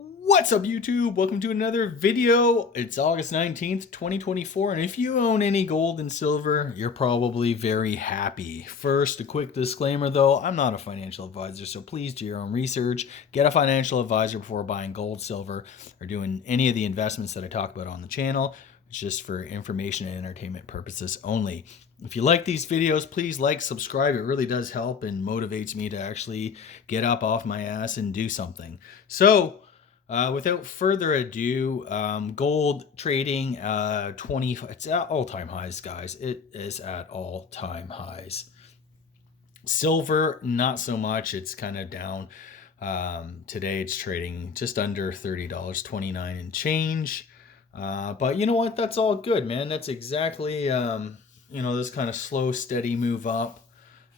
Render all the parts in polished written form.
What's up, YouTube? Welcome to another video. It's August 19th, 2024, and if you own any gold and silver, you're probably very happy. First, a quick disclaimer though, I'm not a financial advisor, so please do your own research. Get a financial advisor before buying gold, silver, or doing any of the investments that I talk about on the channel. It's just for information and entertainment purposes only. If you like these videos, please like, subscribe. It really does help and motivates me to actually get up off my ass and do something. So, without further ado, gold trading 20. It's at all-time highs, guys. It is at all-time highs. Silver, not so much. It's kind of down. Today it's trading just under $30, 29 and change. But you know what? That's all good, man. That's exactly this kind of slow, steady move up.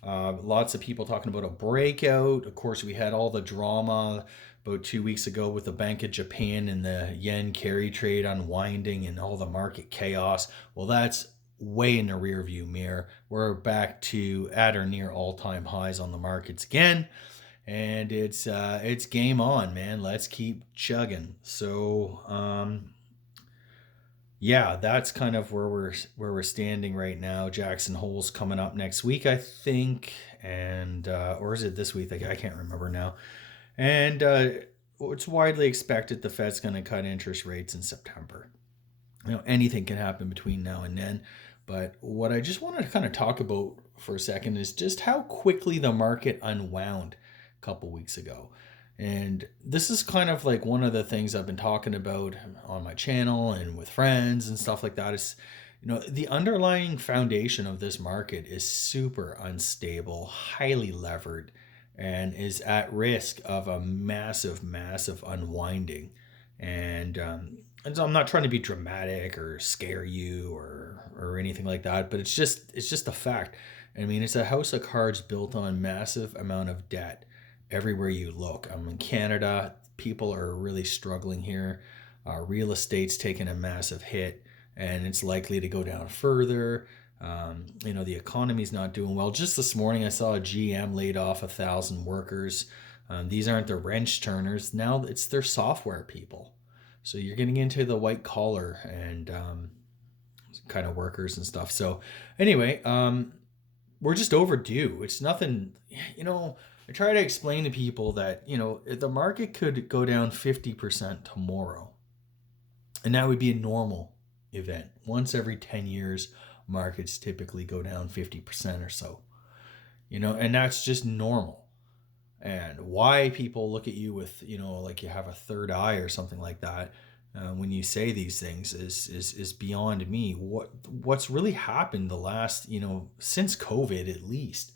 Lots of people talking about a breakout. Of course, we had all the drama about 2 weeks ago with the Bank of Japan and the yen carry trade unwinding and all the market chaos. Well, that's way in the rear view mirror. We're back to at or near all-time highs on the markets again. And it's game on, man. Let's keep chugging. So yeah, that's kind of where we're standing right now. Jackson Hole's coming up next week, I think, and or is it this week? I can't remember now. And it's widely expected the Fed's going to cut interest rates in September. Anything can happen between now and then. But what I just wanted to kind of talk about for a second is just how quickly the market unwound a couple weeks ago. And this is kind of like one of the things I've been talking about on my channel and with friends and stuff like that is, the underlying foundation of this market is super unstable, highly levered, and is at risk of a massive, massive unwinding. And so I'm not trying to be dramatic or scare you or anything like that, but it's just a fact. I mean, it's a house of cards built on massive amount of debt everywhere you look. I'm in Canada. People are really struggling here. Real estate's taking a massive hit, and it's likely to go down further. The economy's not doing well. Just this morning, I saw a GM laid off 1,000 workers. These aren't the wrench turners. Now it's their software people. So you're getting into the white collar and kind of workers and stuff. So anyway, we're just overdue. It's nothing, I try to explain to people that, if the market could go down 50% tomorrow, and that would be a normal event. Once every 10 years, markets typically go down 50% or so, and that's just normal. And why people look at you with, like you have a third eye or something like that when you say these things is beyond me. What's really happened the last, since COVID at least,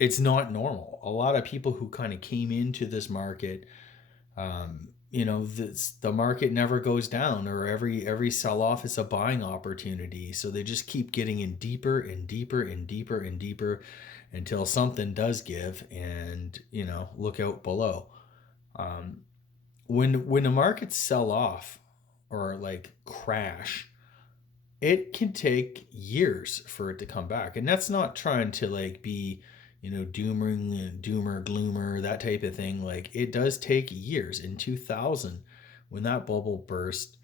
it's not normal. A lot of people who kind of came into this market, the market never goes down, or every sell-off is a buying opportunity. So they just keep getting in deeper and deeper and deeper and deeper until something does give, and, look out below. When the markets sell off or like crash, it can take years for it to come back. And that's not trying to like be, doomer, gloomer, that type of thing. Like, it does take years. In 2000, when that bubble burst,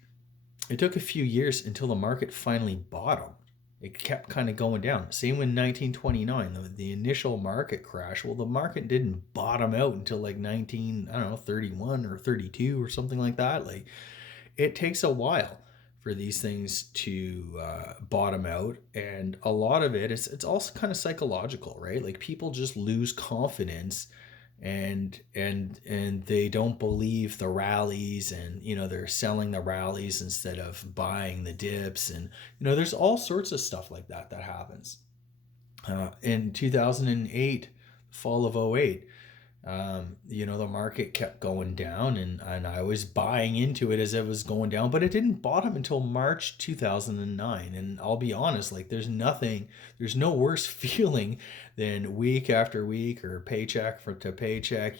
it took a few years until the market finally bottomed. It kept kind of going down. Same with 1929, the initial market crash. Well, the market didn't bottom out until like 31 or 32 or something like that. Like, it takes a while for these things to bottom out, and a lot of it's also kind of psychological, right? Like, people just lose confidence, and they don't believe the rallies, and they're selling the rallies instead of buying the dips, and there's all sorts of stuff like that happens. In 2008, fall of '08, the market kept going down, and I was buying into it as it was going down, but it didn't bottom until March 2009. And I'll be honest, like, there's no worse feeling than week after week or paycheck to paycheck,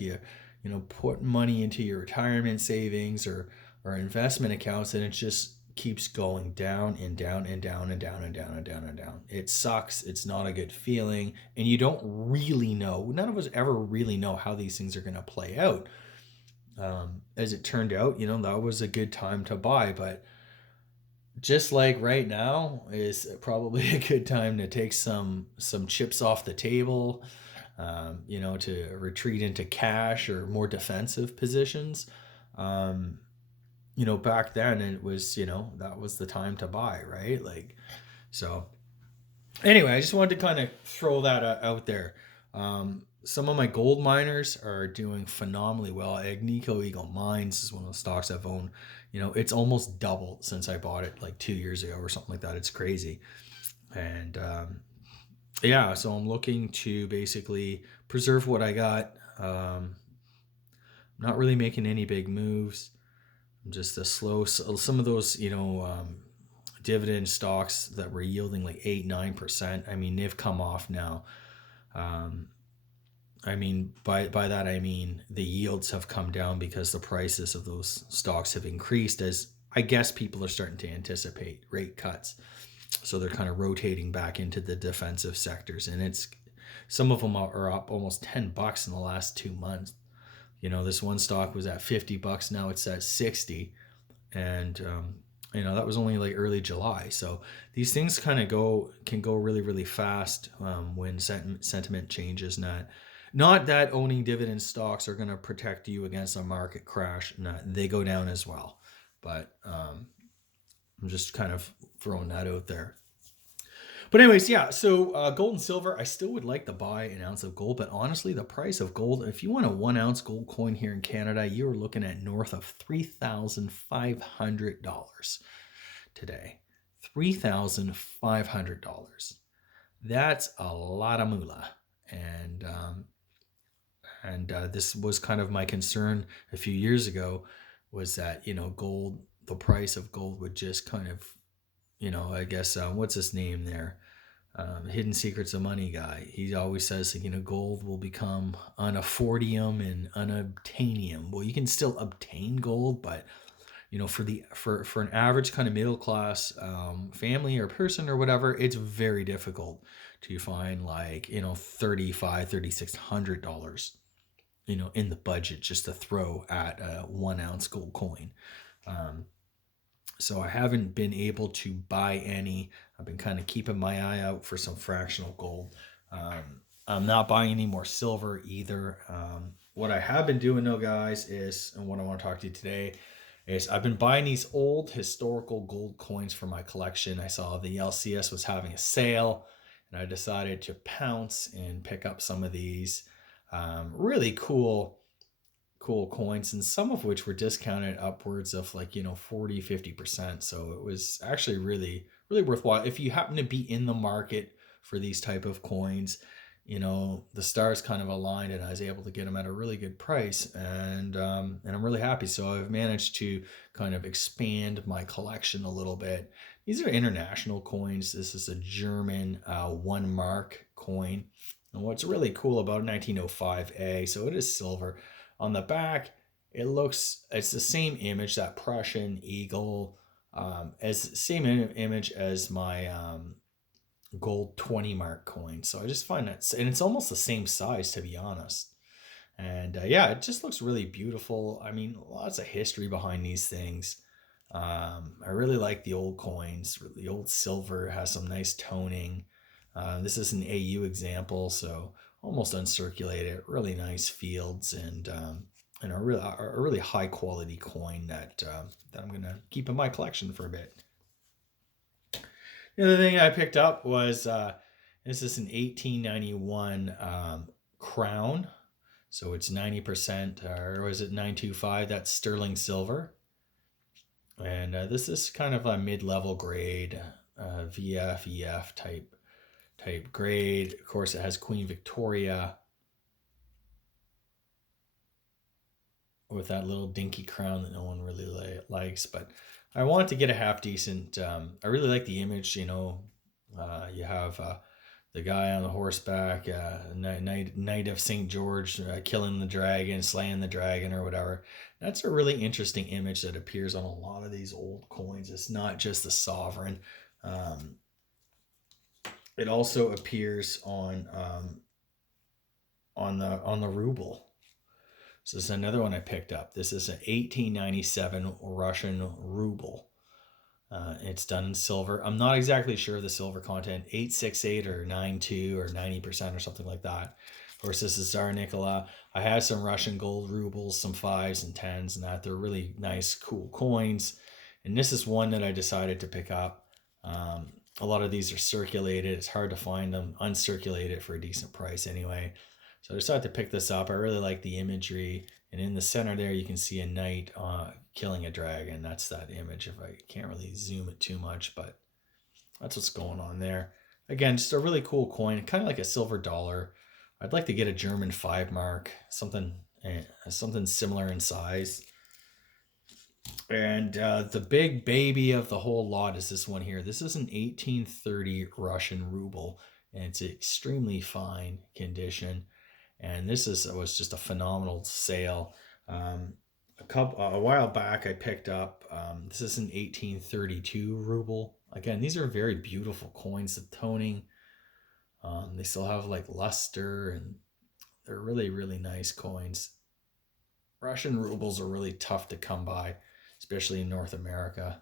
put money into your retirement savings or investment accounts, and it just keeps going down and down and down and down and down and down and down. It sucks. It's not a good feeling. And you don't really know. None of us ever really know how these things are going to play out. As it turned out, that was a good time to buy. But just like right now is probably a good time to take some chips off the table, to retreat into cash or more defensive positions. Um, back then it was, that was the time to buy, right? Like, so anyway, I just wanted to kind of throw that out there. Some of my gold miners are doing phenomenally well. Agnico Eagle Mines is one of the stocks I've owned. It's almost doubled since I bought it like 2 years ago or something like that. It's crazy. And yeah, so I'm looking to basically preserve what I got. Not really making any big moves. I'm just a slow, some of those, dividend stocks that were yielding like 8-9%. I mean, they've come off now. Um, I mean, by that I mean the yields have come down because the prices of those stocks have increased, as I guess people are starting to anticipate rate cuts. So they're kind of rotating back into the defensive sectors, and it's some of them are up almost $10 in the last 2 months. This one stock was at $50, now it's at 60, and that was only like early July. So these things kind of can go really really fast when sentiment changes. Not that owning dividend stocks are going to protect you against a market crash. They go down as well, but I'm just kind of throwing that out there. But anyways, yeah. So gold and silver, I still would like to buy an ounce of gold, but honestly, the price of gold, if you want a 1 ounce gold coin here in Canada, you are looking at north of $3,500 today. $3,500. That's a lot of moolah, and this was kind of my concern a few years ago, was that gold, the price of gold would just kind of, I guess what's his name there, Hidden Secrets of Money guy. He always says, gold will become unaffordium and unobtainium. Well, you can still obtain gold, but for an average kind of middle class family or person or whatever, it's very difficult to find like $3,600 in the budget just to throw at a 1 ounce gold coin. Um, so I haven't been able to buy any. I've been kind of keeping my eye out for some fractional gold. I'm not buying any more silver either. What I have been doing though, guys, and what I want to talk to you today is I've been buying these old historical gold coins for my collection. I saw the LCS was having a sale, and I decided to pounce and pick up some of these really cool coins, and some of which were discounted upwards of like 40-50%. So it was actually really really worthwhile if you happen to be in the market for these type of coins. The stars kind of aligned, and I was able to get them at a really good price, and I'm really happy. So I've managed to kind of expand my collection a little bit. These are international coins. This is a German 1 mark coin, and what's really cool about 1905A, so it is silver. On the back, it's the same image, that Prussian eagle, as same image as my gold 20 mark coin. So I just find that, and it's almost the same size, to be honest. And yeah, it just looks really beautiful. I mean, lots of history behind these things. I really like the old coins. The old silver has some nice toning. This is an AU example, so almost uncirculated, really nice fields, and a really high quality coin that I'm gonna keep in my collection for a bit. The other thing I picked up was this is an 1891 crown, so it's 90%, or was it 925? That's sterling silver, and this is kind of a mid-level grade, VF EF type grade. Of course, it has Queen Victoria with that little dinky crown that no one really likes. But I wanted to get a half decent. I really like the image. You have the guy on the horseback, Knight of St. George, killing the dragon, slaying the dragon, or whatever. That's a really interesting image that appears on a lot of these old coins. It's not just the sovereign. It also appears on the ruble. So this is another one I picked up. This is an 1897 Russian ruble. It's done in silver. I'm not exactly sure of the silver content, 868 or 92 or 90% or something like that. Of course, this is Tsar Nicola. I have some Russian gold rubles, some fives and tens, and that they're really nice, cool coins. And this is one that I decided to pick up. A lot of these are circulated. It's hard to find them uncirculated for a decent price anyway. So I decided to pick this up. I really like the imagery. And in the center there, you can see a knight killing a dragon. That's that image. If I can't really zoom it too much, but that's what's going on there. Again, just a really cool coin, kind of like a silver dollar. I'd like to get a German 5 mark, something similar in size. And the big baby of the whole lot is this one here. This is an 1830 Russian ruble, and it's extremely fine condition. And this was just a phenomenal sale. A while back, I picked up. This is an 1832 ruble. Again, these are very beautiful coins. The toning, they still have like luster, and they're really really nice coins. Russian rubles are really tough to come by, especially in North America.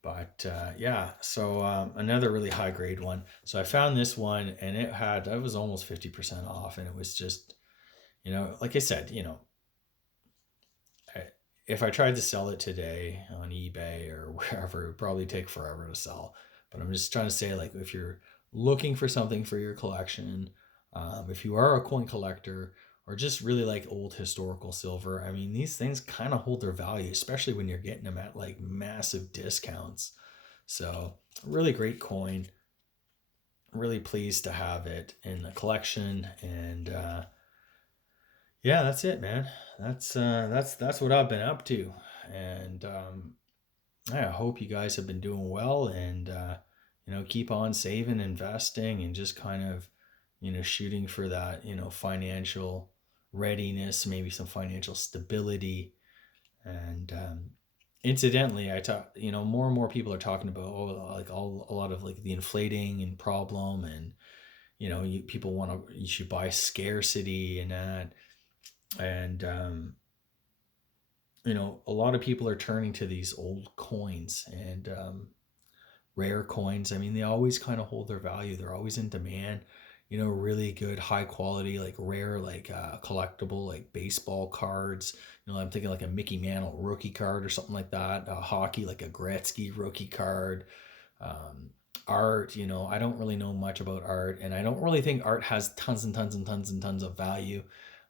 But yeah, so another really high grade one. So I found this one, and it was almost 50% off, and it was just, like I said, if I tried to sell it today on eBay or wherever, it would probably take forever to sell. But I'm just trying to say, like, if you're looking for something for your collection, if you are a coin collector or just really like old historical silver, I mean, these things kind of hold their value, especially when you're getting them at like massive discounts. So, really great coin. Really pleased to have it in the collection, and yeah, that's it, man. That's what I've been up to, and I hope you guys have been doing well, and keep on saving, investing, and just kind of shooting for that financial readiness, maybe some financial stability, and incidentally, I talk more and more people are talking about like a lot of like the inflating and problem, and people want to you should buy scarcity and that, and a lot of people are turning to these old coins and rare coins. I mean, they always kind of hold their value. They're always in demand. Really good, high quality, like rare, like collectible, like baseball cards. I'm thinking like a Mickey Mantle rookie card or something like that. Hockey, like a Gretzky rookie card. Art, I don't really know much about art, and I don't really think art has tons and tons and tons and tons of value.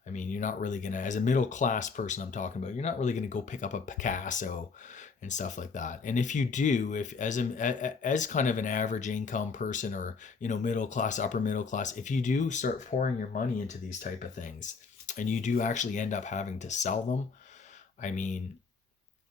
I mean, you're not really gonna, as a middle class person, I'm talking about, you're not really gonna go pick up a Picasso and stuff like that. And if you do, if as kind of an average income person, or middle class, upper middle class, if you do start pouring your money into these type of things, and you do actually end up having to sell them, I mean,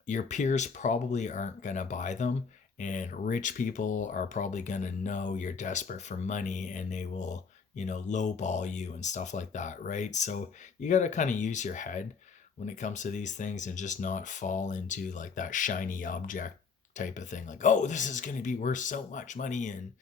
your peers probably aren't going to buy them, and rich people are probably going to know you're desperate for money, and they will lowball you and stuff like that, right? So you got to kind of use your head when it comes to these things, and just not fall into like that shiny object type of thing, like, oh, this is going to be worth so much money. And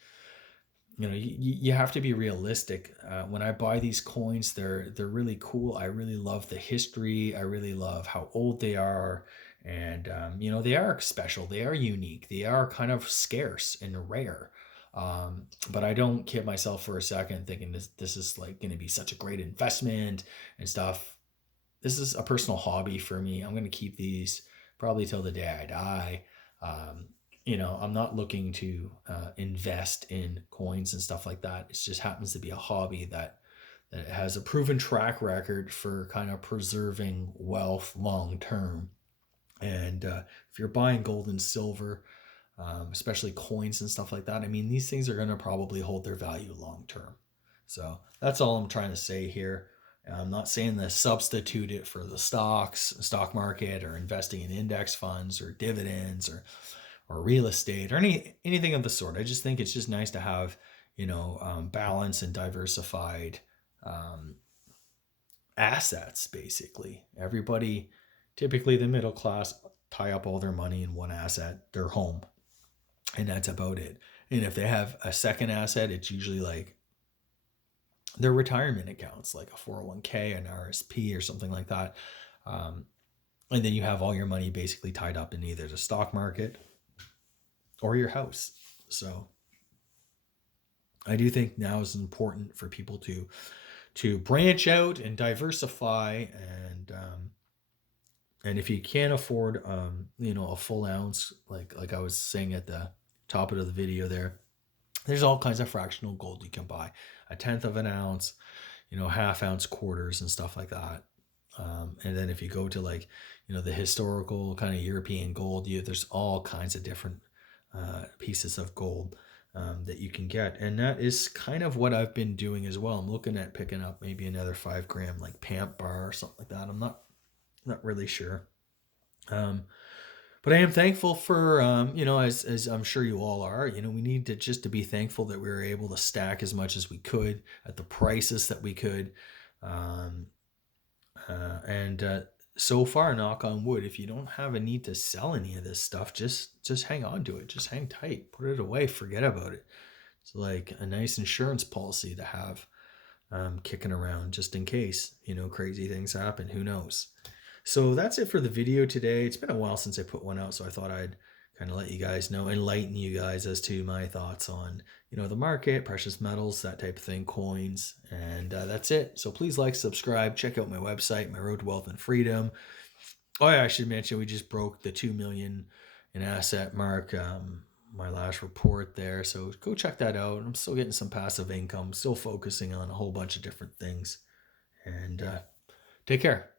you have to be realistic. When I buy these coins, they're really cool. I really love the history. I really love how old they are, and they are special. They are unique. They are kind of scarce and rare. But I don't kid myself for a second thinking this is like going to be such a great investment and stuff. This is a personal hobby for me. I'm going to keep these probably till the day I die. I'm not looking to invest in coins and stuff like that. It just happens to be a hobby that has a proven track record for kind of preserving wealth long term. And if you're buying gold and silver, especially coins and stuff like that, I mean, these things are going to probably hold their value long term. So that's all I'm trying to say here. I'm not saying to substitute it for the stock market, or investing in index funds or dividends, or real estate, or anything of the sort. I just think it's just nice to have balanced and diversified assets. Basically, everybody, typically the middle class, tie up all their money in one asset, their home, and that's about it. And if they have a second asset, it's usually like their retirement accounts, like a 401k, an RSP, or something like that. And then you have all your money basically tied up in either the stock market or your house. So I do think now is important for people to branch out and diversify, and if you can't afford a full ounce, like I was saying at the top of the video there, there's all kinds of fractional gold you can buy, a tenth of an ounce, half ounce quarters and stuff like that. And then if you go to the historical kind of European gold, there's all kinds of different pieces of gold that you can get. And that is kind of what I've been doing as well. I'm looking at picking up maybe another 5 gram like Pamp bar or something like that. I'm not really sure. But I am thankful for, as I'm sure you all are, we need to be thankful that we were able to stack as much as we could at the prices that we could. Um, and so far, knock on wood, if you don't have a need to sell any of this stuff, just hang on to it. Just hang tight. Put it away. Forget about it. It's like a nice insurance policy to have kicking around just in case, crazy things happen. Who knows? So that's it for the video today. It's been a while since I put one out, so I thought I'd kind of let you guys know, enlighten you guys as to my thoughts on, the market, precious metals, that type of thing, coins, and that's it. So please like, subscribe, check out my website, My Road to Wealth and Freedom. Oh yeah, I should mention we just broke the 2 million in asset mark. My last report there, so go check that out. I'm still getting some passive income, still focusing on a whole bunch of different things, and take care.